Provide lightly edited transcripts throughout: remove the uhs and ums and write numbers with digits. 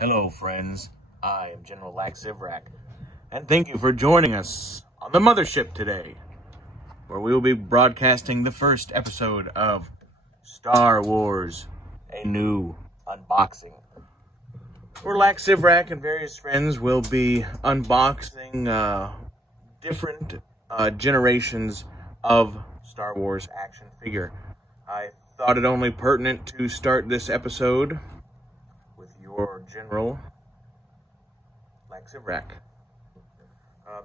Hello, friends. I am General Lak Sivrak, and thank you for joining us on the mothership today, where we will be broadcasting the first episode of Star Wars, a new unboxing. Where Lak Sivrak and various friends will be unboxing different generations of Star Wars action figure. I thought it only pertinent to start this episode with your General Lak Sivrak.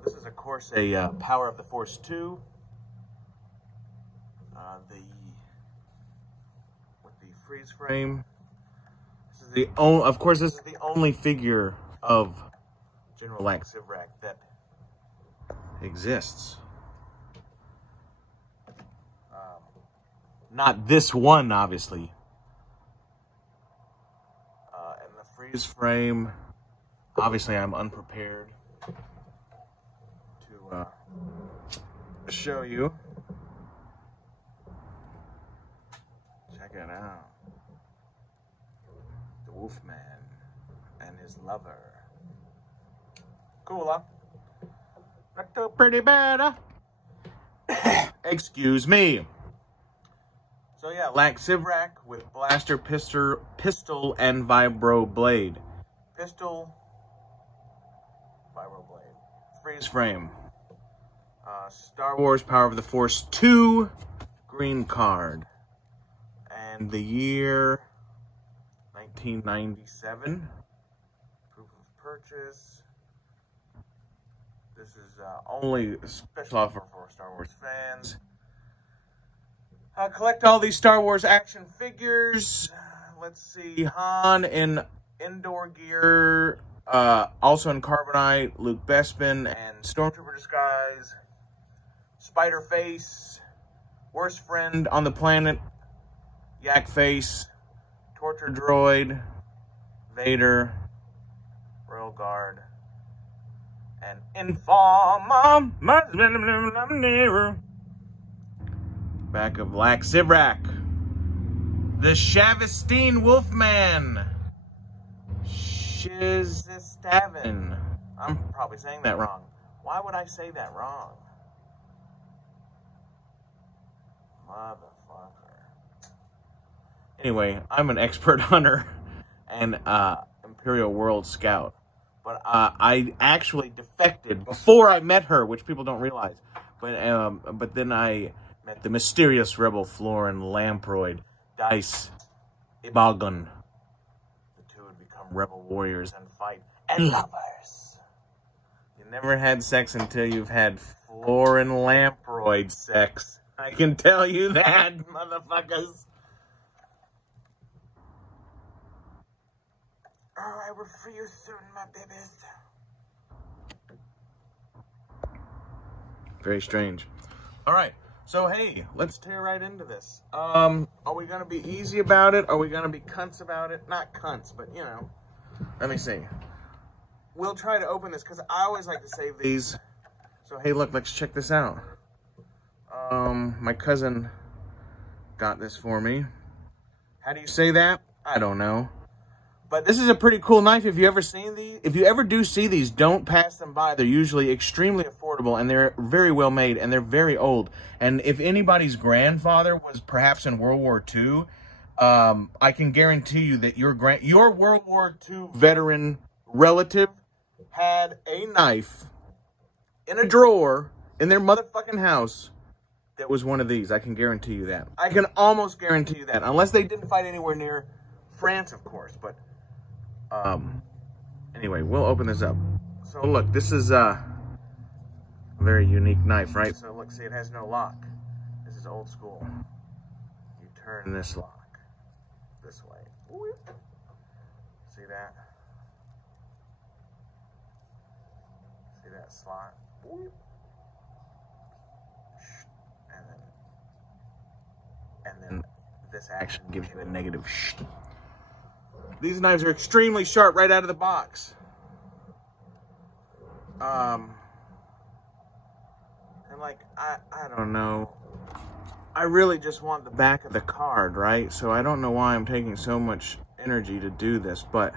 This is, of course, a Power of the Force 2. With the freeze frame. This is this is the only figure of General Lak Sivrak that exists. Not this one, obviously. And the freeze frame, obviously I'm unprepared to show you. Check it out. The Wolfman and his lover. Cool, huh? Not too pretty bad, huh? Excuse me. So yeah, Lak Sivrak with blaster, pistol, and vibro blade. Pistol, vibro blade. Freeze frame. Star Wars Power of the Force 2 green card. And the year 1997. Proof of purchase. This is only a special offer for Star Wars fans. Collect all these Star Wars action figures. Let's see, Han in indoor gear, also in Carbonite, Luke Bespin, and Stormtrooper disguise. Spider Face, Worst Friend on the Planet, Yak Face, Torture Droid, Vader, Royal Guard, and Informer. Back of Lak Sivrak, the Shavistine Wolfman, Shizistavin. I'm probably saying that wrong. Why would I say that wrong? Motherfucker. Anyway, I'm an expert hunter and Imperial World Scout. But I actually defected before I met her, which people don't realize. But then I met the mysterious rebel Florin Lamproid, Dice Ibogun. The two would become rebel warriors and fight, and lovers. You never had sex until you've had Florin Lamproid sex. I can tell you that, motherfuckers. Oh, I will free you soon, my babies. Very strange. All right. So, hey, let's tear right into this. Are we going to be easy about it? Are we going to be cunts about it? Not cunts, but, you know. Let me see. We'll try to open this, because I always like to save these. So, hey, look, let's check this out. My cousin got this for me. How do you say that? I don't know. But this is a pretty cool knife. If you ever seen these, if you ever do see these, don't pass them by. They're usually extremely affordable, and they're very well made, and they're very old. And if anybody's grandfather was perhaps in World War II, I can guarantee you that your World War II veteran relative had a knife in a drawer in their motherfucking house that was one of these. I can guarantee you that. I can almost guarantee you that, unless they didn't fight anywhere near France, of course, but anyway, we'll open this up. So look, this is a very unique knife, right? So look, see, it has no lock. This is old school. You turn this lock this way. See that? See that slot? And then this action gives you a negative shh. These knives are extremely sharp right out of the box. And like, I don't know. I really just want the back of the card, right? So I don't know why I'm taking so much energy to do this, but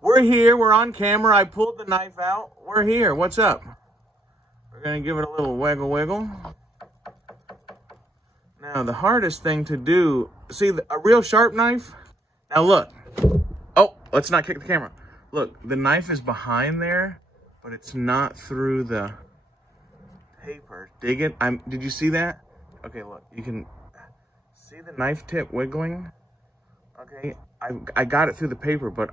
We're here. We're on camera. I pulled the knife out. We're here. What's up? We're going to give it a little wiggle. Now, the hardest thing to do, see, a real sharp knife. Now, look. Oh, let's not kick the camera. Look, the knife is behind there, but it's not through the paper. Dig it? Did you see that? Okay, look. You can see the knife tip wiggling. Okay, I got it through the paper, but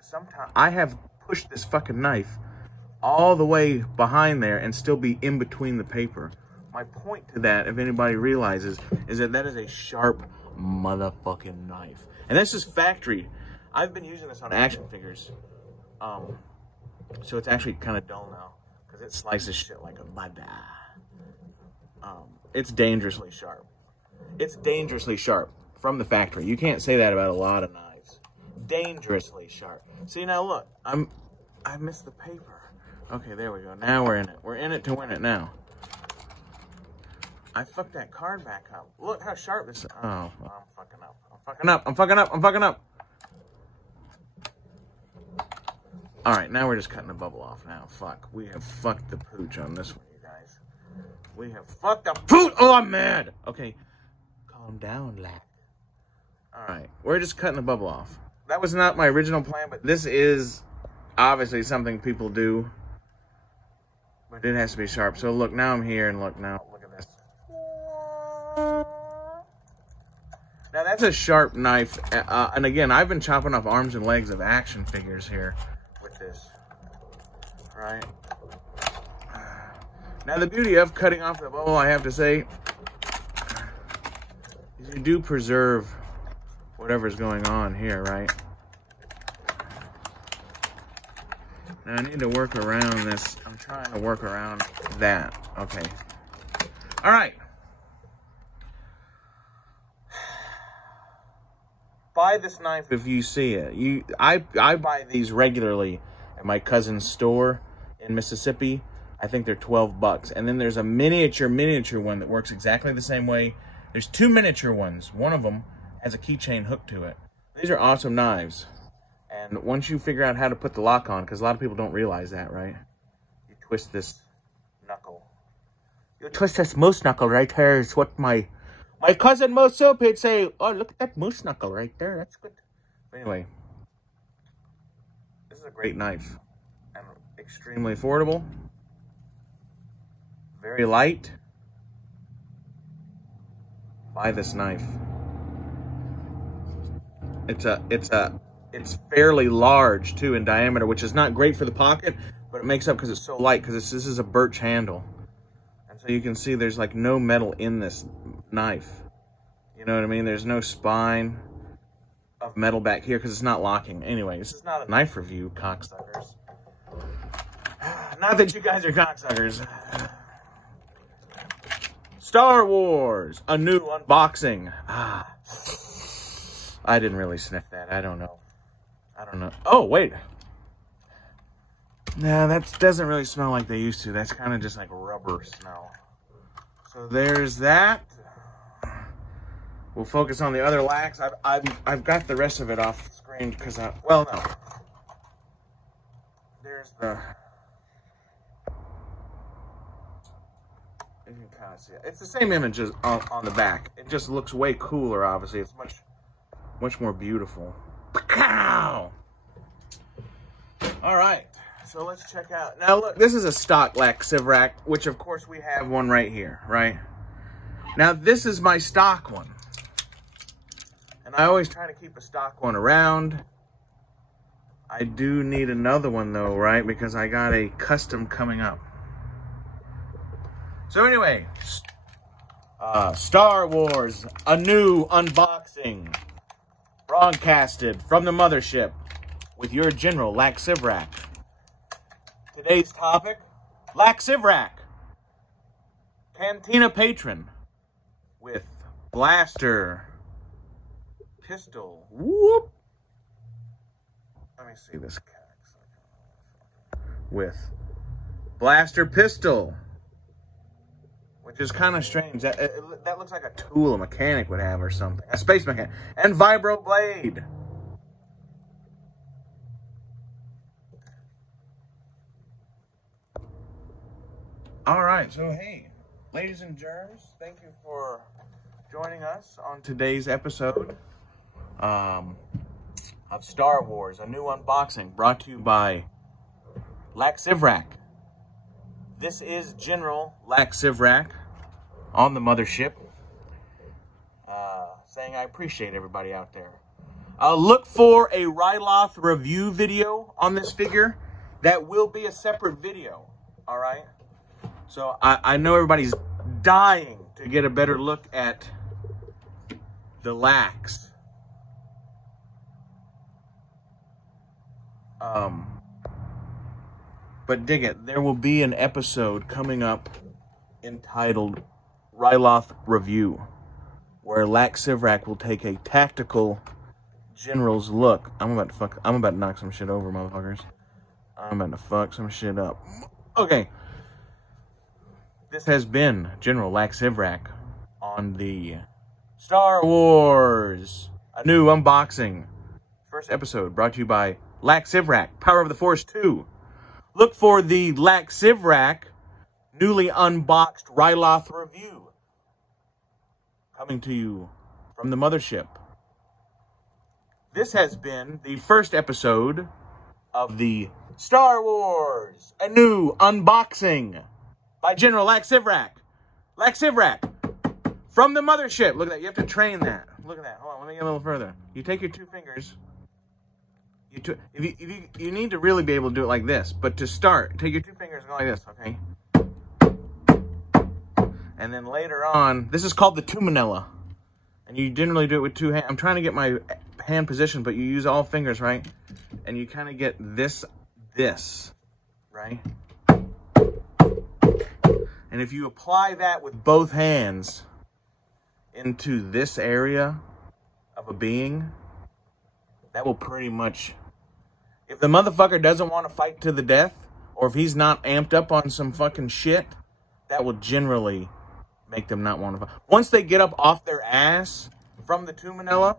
sometimes I have pushed this fucking knife all the way behind there and still be in between the paper. My point to that, if anybody realizes, is that is a sharp motherfucking knife. And this is factory. I've been using this on action figures. So it's actually kind of dull now because it slices shit like a bada. It's dangerously sharp. It's dangerously sharp from the factory. You can't say that about a lot of knives. Dangerously sharp. See, now look, I missed the paper. Okay, there we go. Now we're in it. We're in it to win it now. I fucked that card back up. Look how sharp this is. Oh, I'm fucking up. I'm fucking up. All right, now we're just cutting the bubble off now. Fuck, we have fucked the pooch on this one, you guys. We have fucked the pooch. Oh, I'm mad. Okay, calm down, Lak. All right, we're just cutting the bubble off. That was not my original plan, but this is obviously something people do. But it has to be sharp. So look, now I'm here, and look at this. Now that's a sharp knife. And again, I've been chopping off arms and legs of action figures here with this. Right? Now the beauty of cutting off the bubble, I have to say, is you do preserve whatever's going on here, right? Now I need to work around this. I'm trying to work around that. Okay. All right. Buy this knife if you see it. I buy these regularly at my cousin's store in Mississippi. I think they're 12 bucks. And then there's a miniature one that works exactly the same way. There's two miniature ones. One of them has a keychain hooked to it. These are awesome knives. And once you figure out how to put the lock on, because a lot of people don't realize that, right? You twist this knuckle. You twist this moose knuckle right here is what my cousin Mo Soap would say. Oh, look at that moose knuckle right there. That's good. But anyway, this is a great knife. And extremely affordable. Very light. Buy this knife. It's fairly large too in diameter, which is not great for the pocket, but it makes up because it's so light, because this is a birch handle. And so you can see there's like no metal in this knife. You know what I mean? There's no spine of metal back here because it's not locking. Anyway, this is not a knife review, cocksuckers. Not that you guys are cocksuckers. Star Wars, a new unboxing. I didn't really sniff that. I don't know. Oh, wait. Nah, that doesn't really smell like they used to. That's kind of just like rubber smell. So there's that. We'll focus on the other Laks. I've got the rest of it off the screen because well, no. There's the... You can kind of see it. It's the same image as on the back. It just looks way cooler, obviously. It's much more beautiful. Pow! All right, so let's check out. Now look, this is a stock Lak Sivrak, which of course we have one right here, right? Now this is my stock one. And I always try to keep a stock one around. I do need another one though, right? Because I got a custom coming up. So anyway, Star Wars, a new unboxing, broadcasted from the mothership with your general, Lak Sivrak. Today's topic, Lak Sivrak, Cantina patron with blaster, pistol, whoop. Let me see this. With blaster pistol. Which is kind of strange. That looks like a tool a mechanic would have or something. A space mechanic. And vibro blade. All right, so hey, ladies and germs, thank you for joining us on today's episode of Star Wars, a new unboxing brought to you by Lak Sivrak. This is General Lak Sivrak on the mothership, saying I appreciate everybody out there. Look for a Ryloth review video on this figure. That will be a separate video, all right? So I know everybody's dying to get a better look at the Laks. But dig it, there will be an episode coming up entitled Ryloth Review, where Lak Sivrak will take a tactical general's look. I'm about to knock some shit over, motherfuckers. I'm about to fuck some shit up. Okay. This has been General Lak Sivrak on the Star Wars, a new unboxing. First episode brought to you by Lak Sivrak, Power of the Force 2. Look for the Lak Sivrak newly unboxed Ryloth review coming to you from the mothership. This has been the first episode of the Star Wars, a new unboxing by General Lak Sivrak. Lak Sivrak from the mothership. Look at that. You have to train that. Look at that. Hold on. Let me get a little further. You take your two fingers. You need to really be able to do it like this. But to start, take your two fingers and go like this, okay? And then later on, this is called the two manila. And you generally do it with two hands. I'm trying to get my hand position, but you use all fingers, right? And you kind of get this, right? And if you apply that with both hands into this area of a being, that will pretty much... If the motherfucker doesn't want to fight to the death, or if he's not amped up on some fucking shit, that will generally make them not want to fight. Once they get up off their ass from the two manila,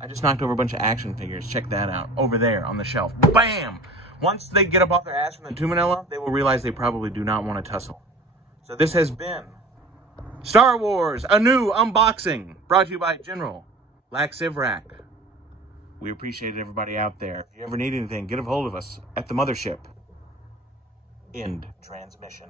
I just knocked over a bunch of action figures. Check that out. Over there on the shelf. Bam! Once they get up off their ass from the two manila, they will realize they probably do not want to tussle. So this has been Star Wars, a new unboxing, brought to you by General Lak Sivrak. We appreciate everybody out there. If you ever need anything, get a hold of us at the mothership. End transmission.